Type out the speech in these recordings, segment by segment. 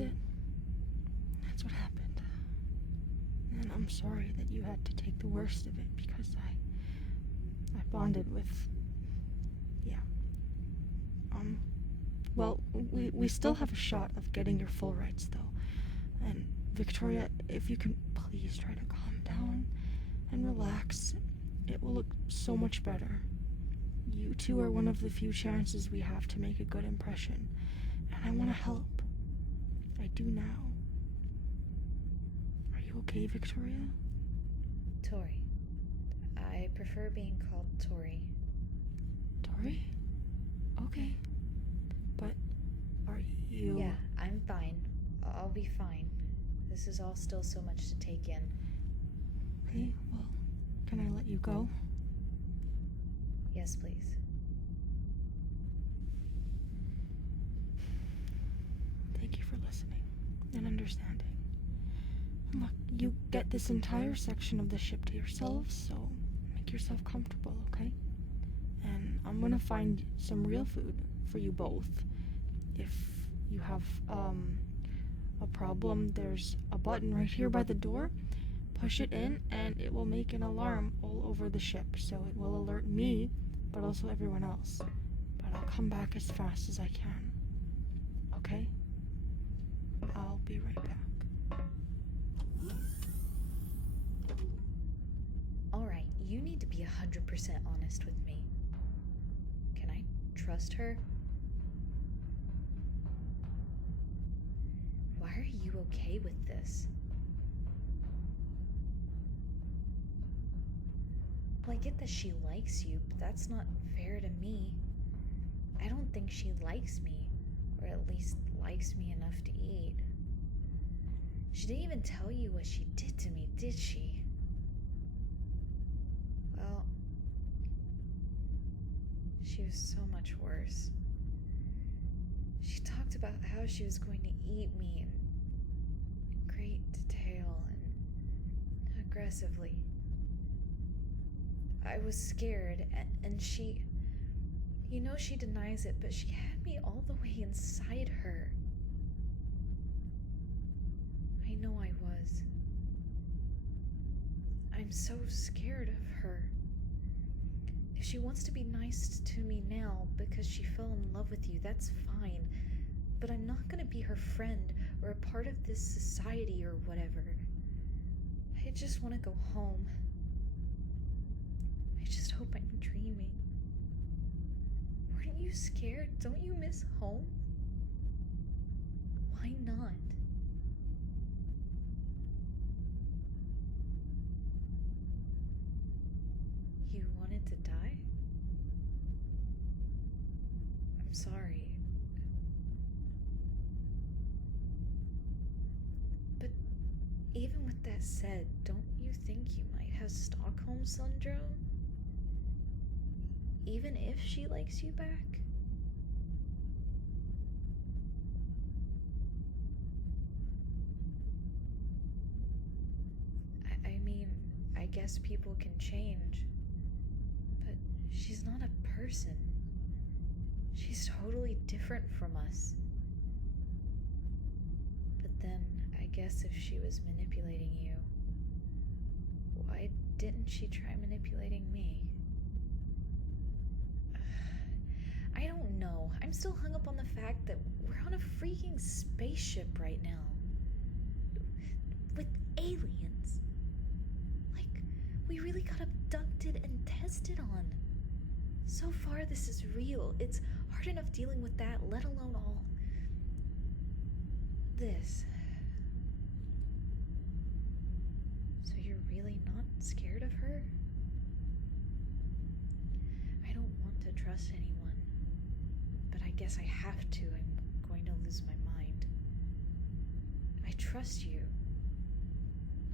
That's it. That's what happened. And I'm sorry that you had to take the worst of it, because I bonded with... Yeah. Well, we still have a shot of getting your full rights, though. And Victoria, if you can please try to calm down and relax, it will look so much better. You two are one of the few chances we have to make a good impression, and I want to help. I do now. Are you okay, Victoria? Tori. I prefer being called Tori. Tori? Okay. But are you... Yeah, I'm fine. I'll be fine. This is all still so much to take in. Okay, well, can I let you go? Yes, please. Thank you for listening and understanding. And look, you get this entire section of the ship to yourselves, so make yourself comfortable, okay? And I'm gonna find some real food for you both. If you have a problem, there's a button right here by the door. Push it in and it will make an alarm all over the ship, so it will alert me, but also everyone else. But I'll come back as fast as I can. Okay? I'll be right back. Alright, you need to be 100% honest with me. Can I trust her? Why are you okay with this? Well, I get that she likes you, but that's not fair to me. I don't think she likes me, or at least likes me enough to eat. She didn't even tell you what she did to me, did she? Well, she was so much worse. She talked about how she was going to eat me in great detail and aggressively. I was scared, and she... You know she denies it, but she had me all the way inside her. I know I was. I'm so scared of her. If she wants to be nice to me now because she fell in love with you, that's fine. But I'm not gonna be her friend or a part of this society or whatever. I just want to go home. I just hope I'm dreaming. Weren't you scared? Don't you miss home? Why not? You wanted to die? I'm sorry. But even with that said, don't you think you might have Stockholm Syndrome? Even if she likes you back? I mean, I guess people can change, but she's not a person. She's totally different from us. But then, I guess if she was manipulating you, why didn't she try manipulating me? I don't know. I'm still hung up on the fact that we're on a freaking spaceship right now. With aliens. Like, we really got abducted and tested on. So far, this is real. It's hard enough dealing with that, let alone all this. So you're really not scared of her? I don't want to trust anyone. But I guess I have to. I'm going to lose my mind. I trust you.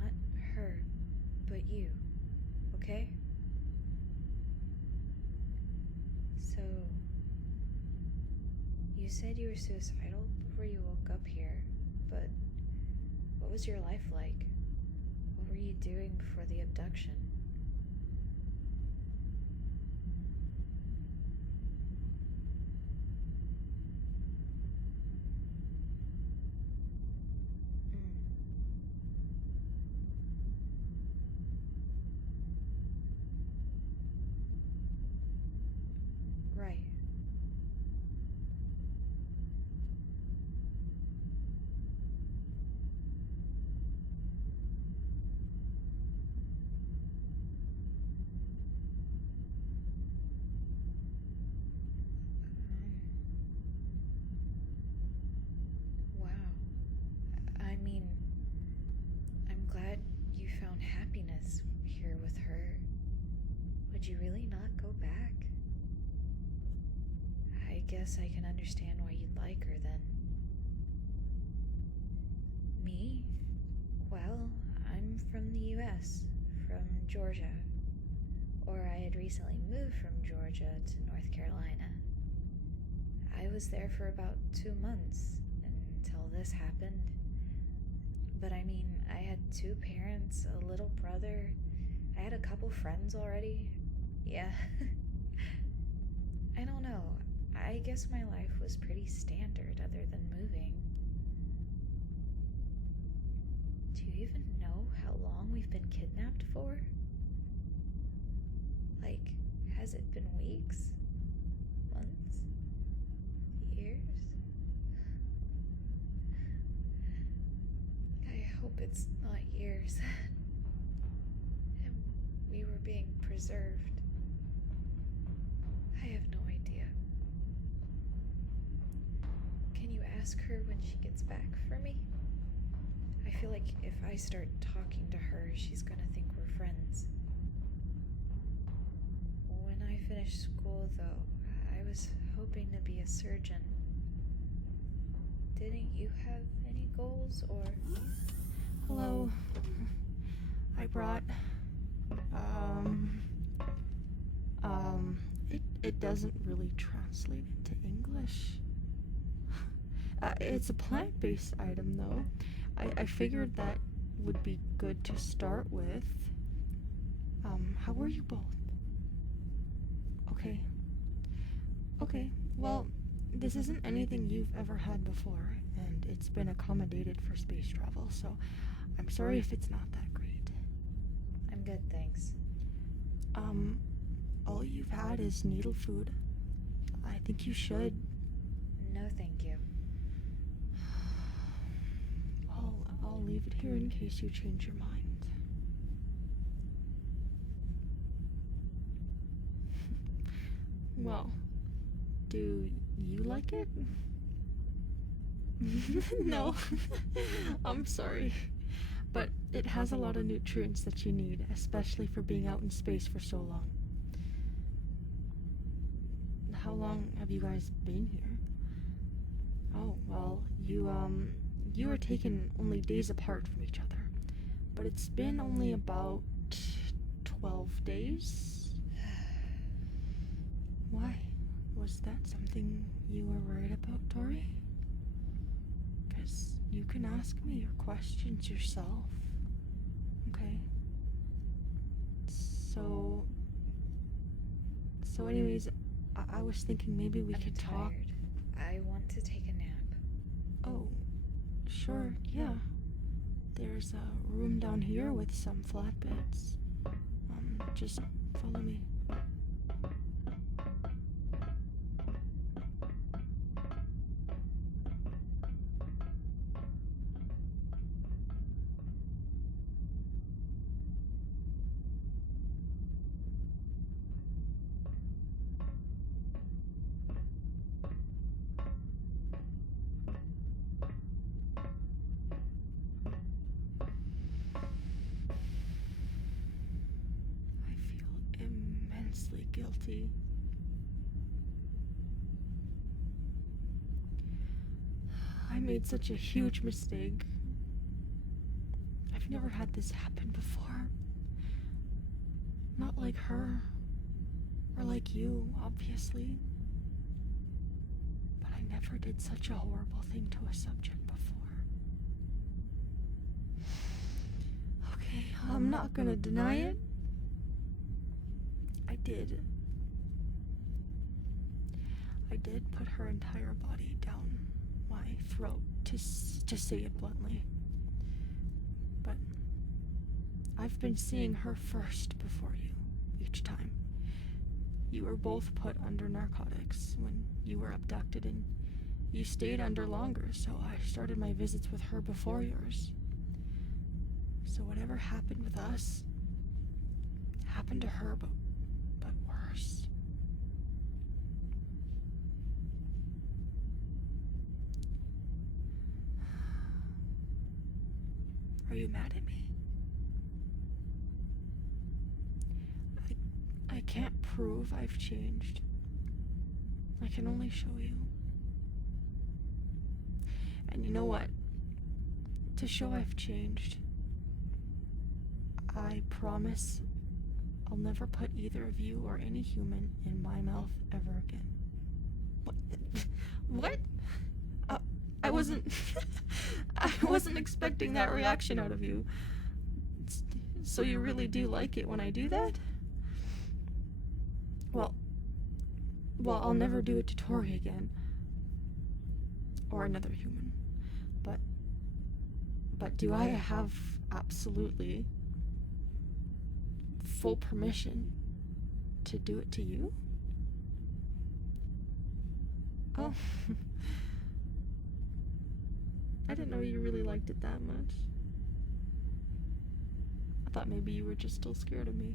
Not her, but you. Okay? So, you said you were suicidal before you woke up here, but what was your life like? What were you doing before the abduction? you really not go back? I guess I can understand why you'd like her then. Me? Well, I'm from the US, from Georgia. Or I had recently moved from Georgia to North Carolina. I was there for about 2 months until this happened. But I mean, I had 2 parents, a little brother. I had a couple friends already. Yeah. I don't know. I guess my life was pretty standard other than moving. Do you even know how long we've been kidnapped for? Like, has it been weeks? Months? Years? I hope it's not years. And we were being preserved. I have no idea. Can you ask her when she gets back for me? I feel like if I start talking to her, she's gonna think we're friends. When I finish school, though, I was hoping to be a surgeon. Didn't you have any goals, or... Hello. I brought, it doesn't really translate into English. It's a plant-based item, though. I figured that would be good to start with. How are you both? Okay, well, this isn't anything you've ever had before, and it's been accommodated for space travel, so I'm sorry if it's not that great. I'm good, thanks. All you've had is needle food. I think you should. No, thank you. Well, I'll leave it here in case you change your mind. Well, do you like it? No. I'm sorry. But it has a lot of nutrients that you need, especially for being out in space for so long. How long have you guys been here? Oh, well, you were taken only days apart from each other. But it's been only about 12 days? Why? Was that something you were worried about, Tori? Because you can ask me your questions yourself. Okay? So anyways, I was thinking maybe we could talk. I'm tired. I want to take a nap. Oh, sure, yeah. There's a room down here with some flatbeds. Just follow me. Guilty. I made such a huge mistake. I've never had this happen before. Not like her, or like you, obviously. But I never did such a horrible thing to a subject before. Okay, I'm not gonna deny it. I did put her entire body down my throat, to say it bluntly. But I've been seeing her first before you, each time. You were both put under narcotics when you were abducted, and you stayed under longer, so I started my visits with her before yours. So whatever happened with us happened to her, but worse. Are you mad at me? I can't prove I've changed, I can only show you. And you know what? To show I've changed, I promise I'll never put either of you or any human in my mouth ever again. What? What? I wasn't... I wasn't expecting that reaction out of you. So you really do like it when I do that? Well, I'll never do it to Tori again. Or another human. But do I have absolutely full permission to do it to you? Oh. I didn't know you really liked it that much. I thought maybe you were just still scared of me.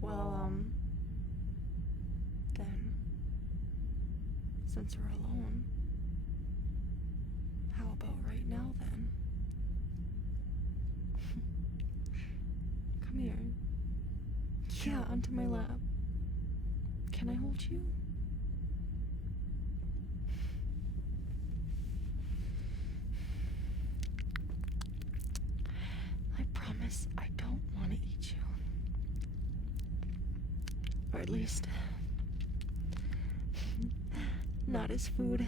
Well, then, since we're alone, how about right now then? Come here. Yeah, onto my lap. Can I hold you? I promise I don't want to eat you. Or at least, not as food.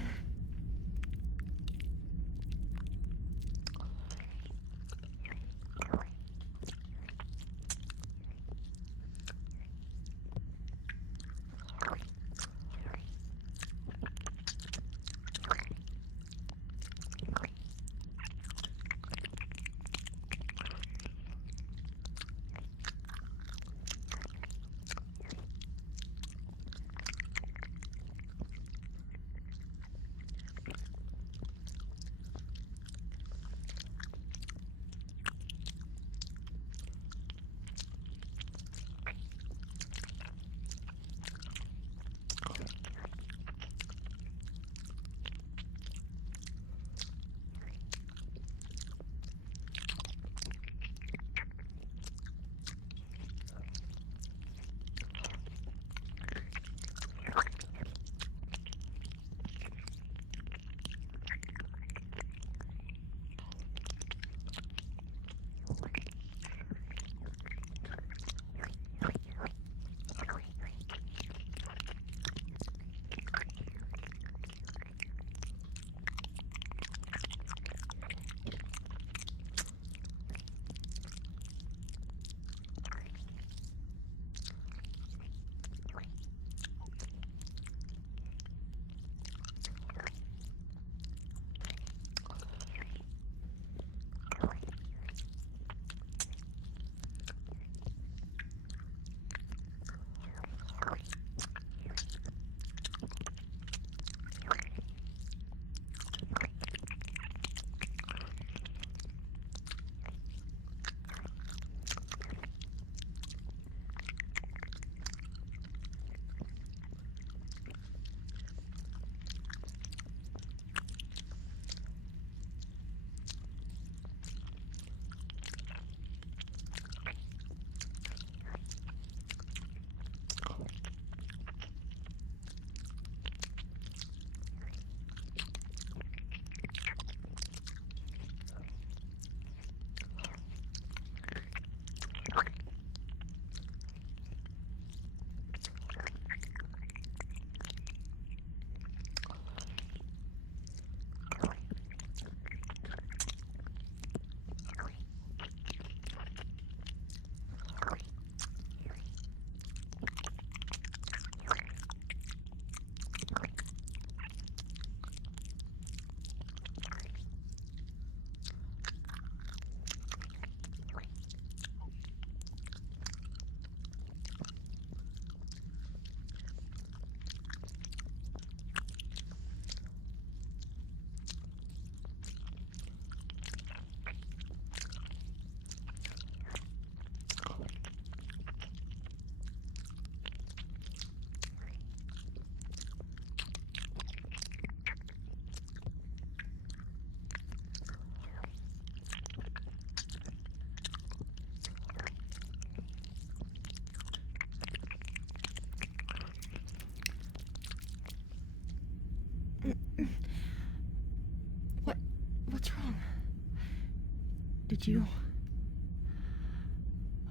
Did you?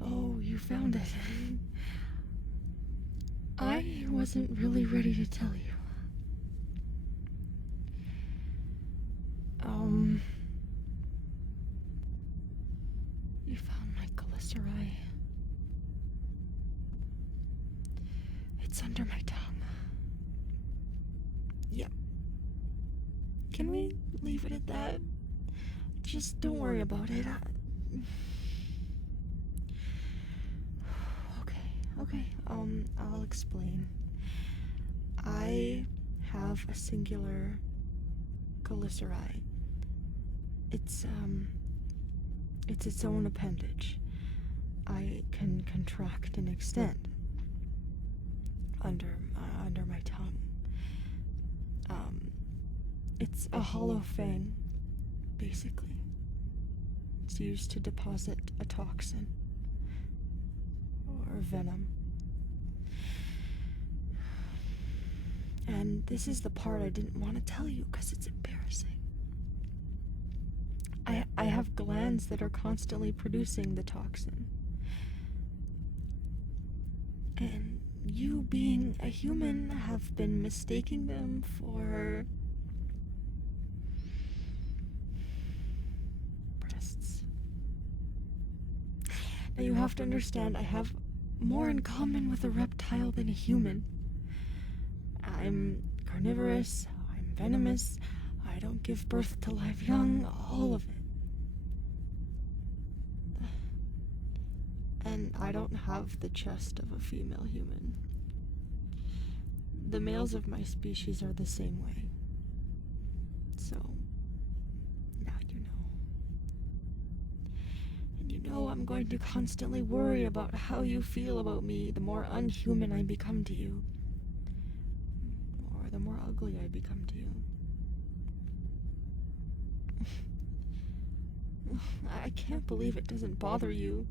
Oh, you found it. I wasn't really ready to tell you. You found my glyceride. It's under my tongue. Yep. Can we leave it at that? Just don't worry about it. Okay. I'll explain. I have a singular glyceride. It's its own appendage. I can contract and extend under my tongue. It's a hollow fang, basically. It's used to deposit a toxin or venom. And this is the part I didn't want to tell you because it's embarrassing. I have glands that are constantly producing the toxin. And you, being a human, have been mistaking them for breasts. Now you have to understand, I have more in common with a reptile than a human. I'm carnivorous, I'm venomous, I don't give birth to live young, all of it. And I don't have the chest of a female human. The males of my species are the same way. So, now you know. And you know I'm going to constantly worry about how you feel about me the more unhuman I become to you. Or the more ugly I become to you. I can't believe it doesn't bother you.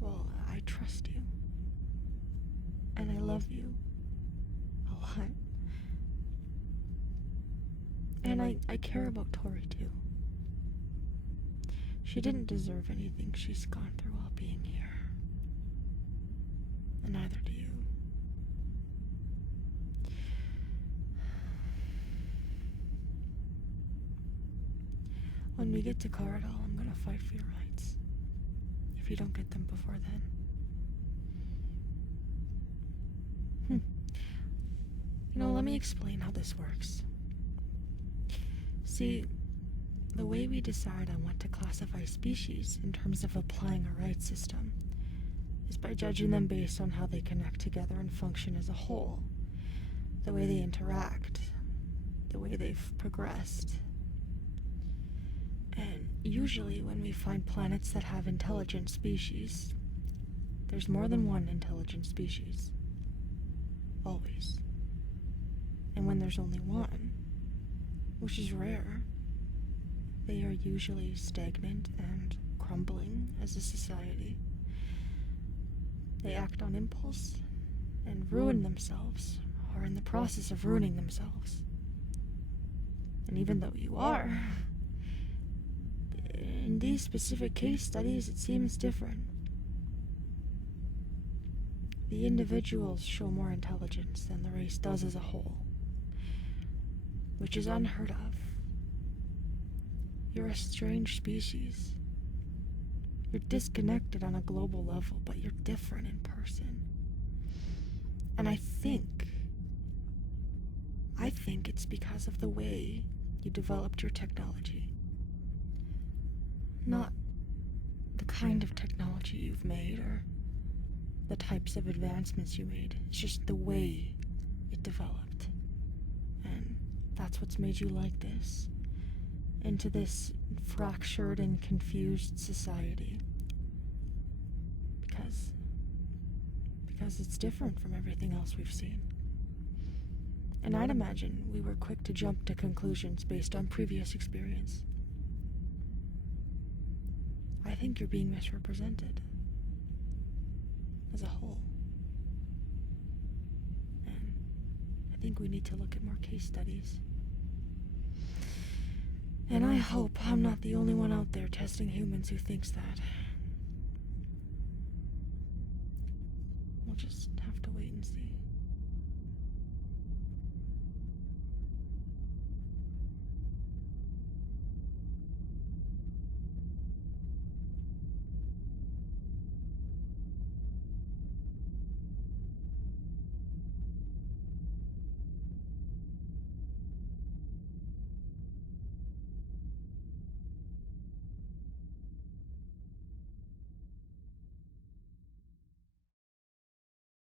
Well, I trust you. And I love you. A lot. And I care about Tori, too. She didn't deserve anything she's gone through while being here. And neither do you. When we get to Cardall, I'm gonna fight for your rights. If you don't get them before then. Let me explain how this works. See, the way we decide on what to classify species in terms of applying a rights system is by judging them based on how they connect together and function as a whole, the way they interact, the way they've progressed. And usually when we find planets that have intelligent species, there's more than one intelligent species. Always. And when there's only one, which is rare, they are usually stagnant and crumbling as a society. They act on impulse and ruin themselves, or in the process of ruining themselves. And even though you are, in these specific case studies, it seems different. The individuals show more intelligence than the race does as a whole, which is unheard of. You're a strange species. You're disconnected on a global level, but you're different in person. And I think it's because of the way you developed your technology. Not the kind of technology you've made or the types of advancements you made. It's just the way it developed. And that's what's made you like this. Into this fractured and confused society. Because it's different from everything else we've seen. And I'd imagine we were quick to jump to conclusions based on previous experience. I think you're being misrepresented. As a whole. And I think we need to look at more case studies. And I hope I'm not the only one out there testing humans who thinks that. We'll just have to wait and see.